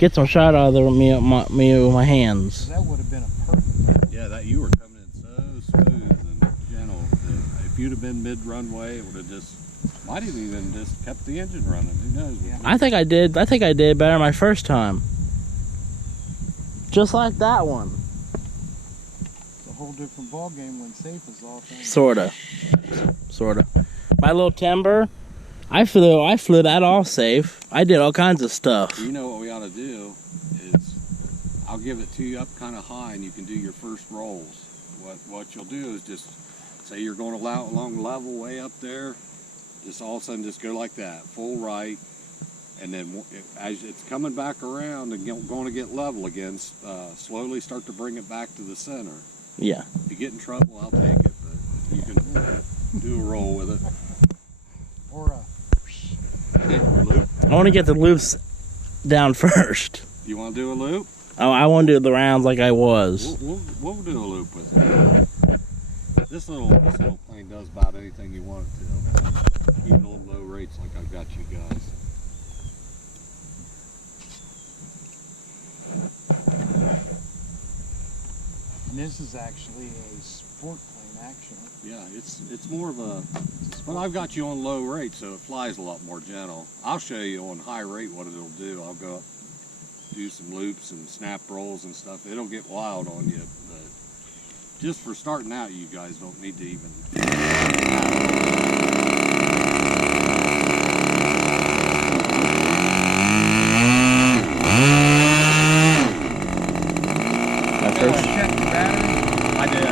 get some shot out of the, me with my hands. That would have been a perfect. Yeah, that you were coming in so smooth and gentle. If you'd have been mid-runway, it would have just, might have even just kept the engine running. Who knows? Yeah. I think I did better my first time. Just like that one. It's a whole different ball game when safe is off. Sorta. My little timber, I flew that all safe. I did all kinds of stuff. You know what we ought to do is, I'll give it to you up kind of high, and you can do your first rolls. What you'll do is just say you're going along level way up there. Just all of a sudden, just go like that, full right, and then as it's coming back around and going to get level again, slowly start to bring it back to the center. Yeah. If you get in trouble, I'll take it, but you can do a roll with it. Or a Loop. I want to get the loops down first. You want to do a loop? Oh, I want to do the rounds like I was. We'll do a loop with it. This little plane does about anything you want it to. Even on low rates like I've got you guys. And this is actually a sport plane, actually. Yeah, it's more of a, but I've got you on low rate, so it flies a lot more gentle. I'll show you on high rate what it'll do. I'll go up, do some loops and snap rolls and stuff. It'll get wild on you, but just for starting out, you guys don't need to even. Check the battery. I did.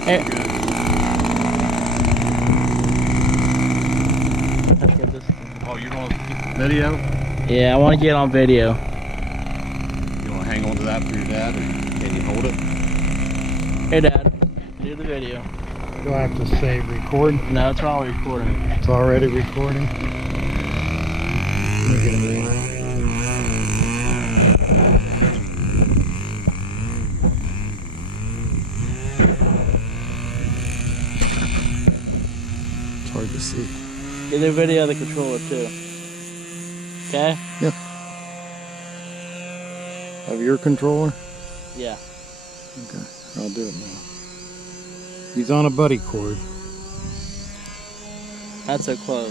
Hey. Good. Oh, you want video? Yeah, I want to get on video. You want to hang on to that for your dad, or can you hold it? Hey, Dad, do the video. Do I have to say record? No, it's all recording. It's already recording. It's hard to see. Get a video of the controller too. Okay? Yep. Of your controller? Yeah. Okay, I'll do it now. He's on a buddy cord. Not so close.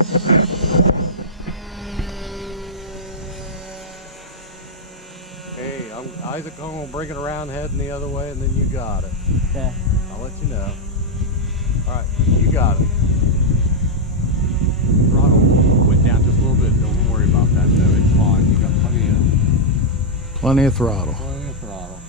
Hey, Isaac, I'm going to bring it around heading the other way, and then you got it. Okay. I'll let you know. All right, you got it. Throttle went down just a little bit. Don't worry about that, though. It's fine. You got Plenty of throttle. plenty of throttle.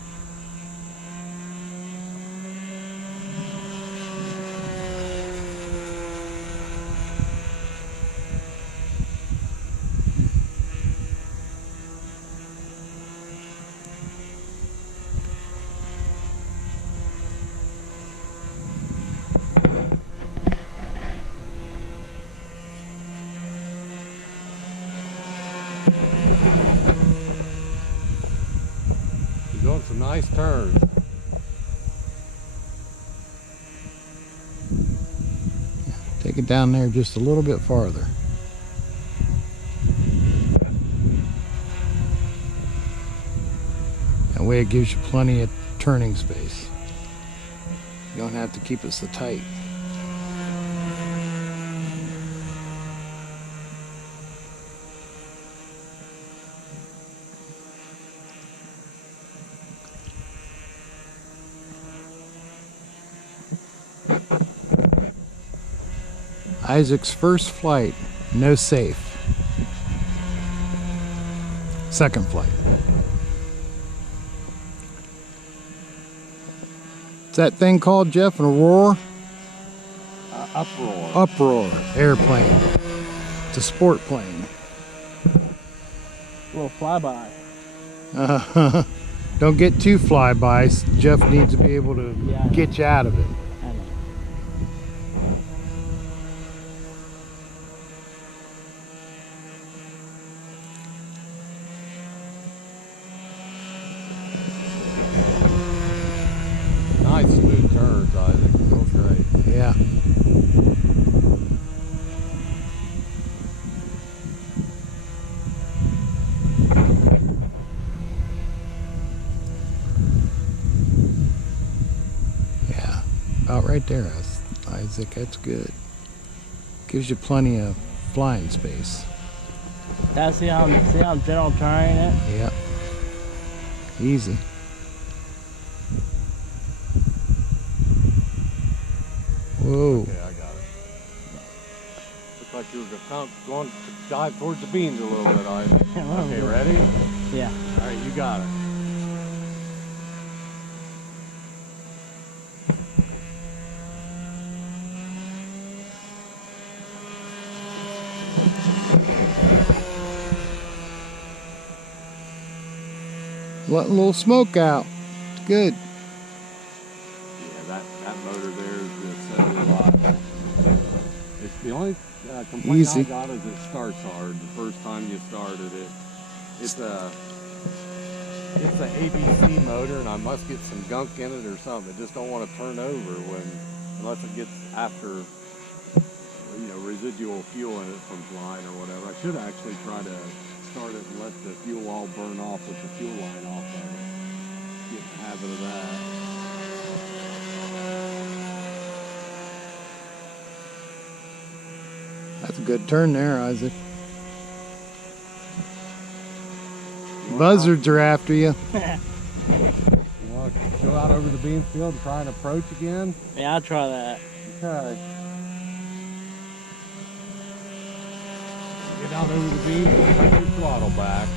Doing some nice turns. Take it down there just a little bit farther. That way it gives you plenty of turning space. You don't have to keep it so tight. Isaac's first flight, no safe. Second flight. What's that thing called, Jeff? An Aurora? Uproar. Uproar airplane. It's a sport plane. A little flyby. Don't get too flybys. Jeff needs to be able to get you out of it. I know. Nice smooth turns, Isaac. Feels great. Yeah. Right there, Isaac. That's good. Gives you plenty of flying space. Now see how I'm general turning it? Yeah. Easy. Whoa. Okay, I got it. Looks like you were going to dive towards the beans a little bit, Isaac. Okay, ready? Yeah. All right, you got it. Letting a little smoke out. It's good. Yeah, that motor there is just so reliable. It's the only complaint Easy. I got is it starts hard the first time you started it. It's a ABC motor, and I must get some gunk in it or something. It just don't want to turn over unless it gets after residual fuel in it from flying or whatever. I should actually try to start it and let the fuel all burn off with the fuel line off of it. Get in the habit of that. That's a good turn there, Isaac. You want Buzzards are after you. You want to go out over the bean field and try and approach again? Yeah, I'll try that. Okay. Get out over the beam and cut your throttle back.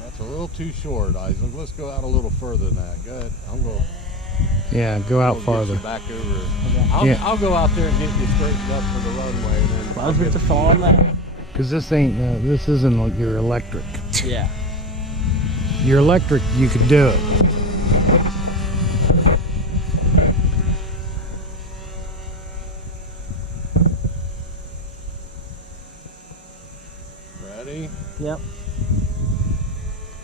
That's a little too short, Isaac. Let's go out a little further than that. Good. I'm going. Yeah, go out farther. Back over. Yeah. I'll go out there and get you straightened up for the runway, and then I'll Buzzards get are falling down. Because this isn't like your electric. Yeah. Your electric, you could do it. Ready? Yep.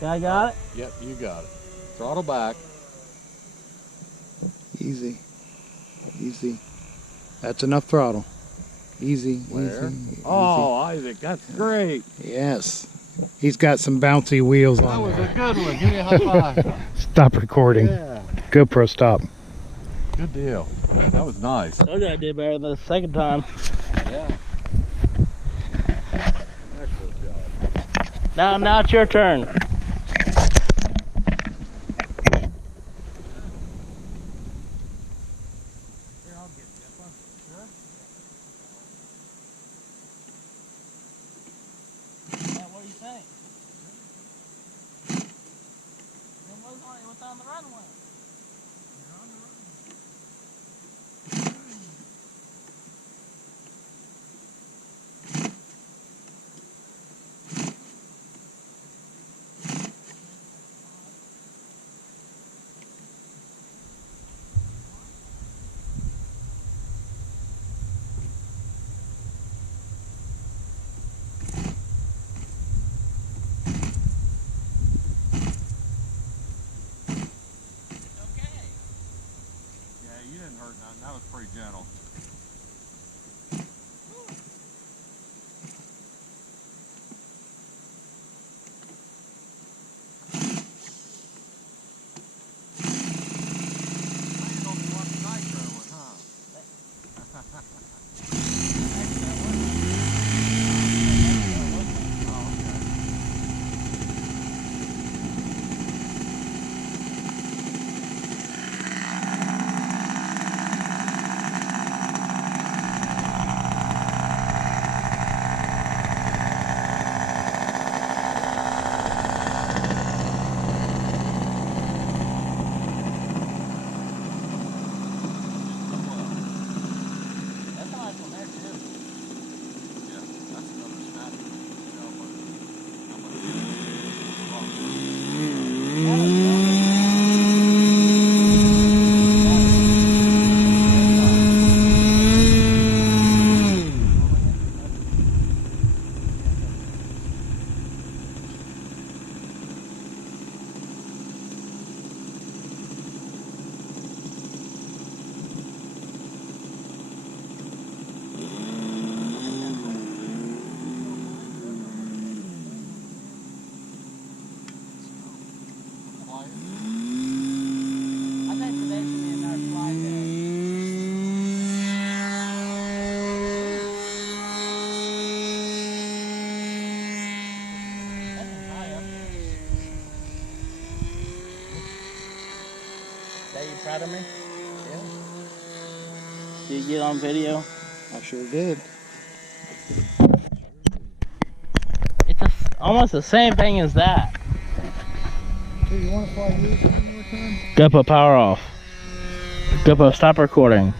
Yeah, I got it. Yep, you got it. Throttle back. Easy. Easy. That's enough throttle. Easy. Where? Easy. Oh, Isaac, that's great. Easy. Yes. He's got some bouncy wheels That on was there. a good one. Give me a high five. Stop recording. Yeah. GoPro stop. Good deal. That was nice. Told you I did better than the second time. Yeah. Excellent job. Now it's your turn. What do you think? What's on the runway? Yeah, you didn't hurt nothing. That was pretty gentle. proud of me? Yeah. Did you get on video? I sure did. It's almost the same thing as that. Hey, you want to fly yours one more time? GoPro power off. GoPro stop recording.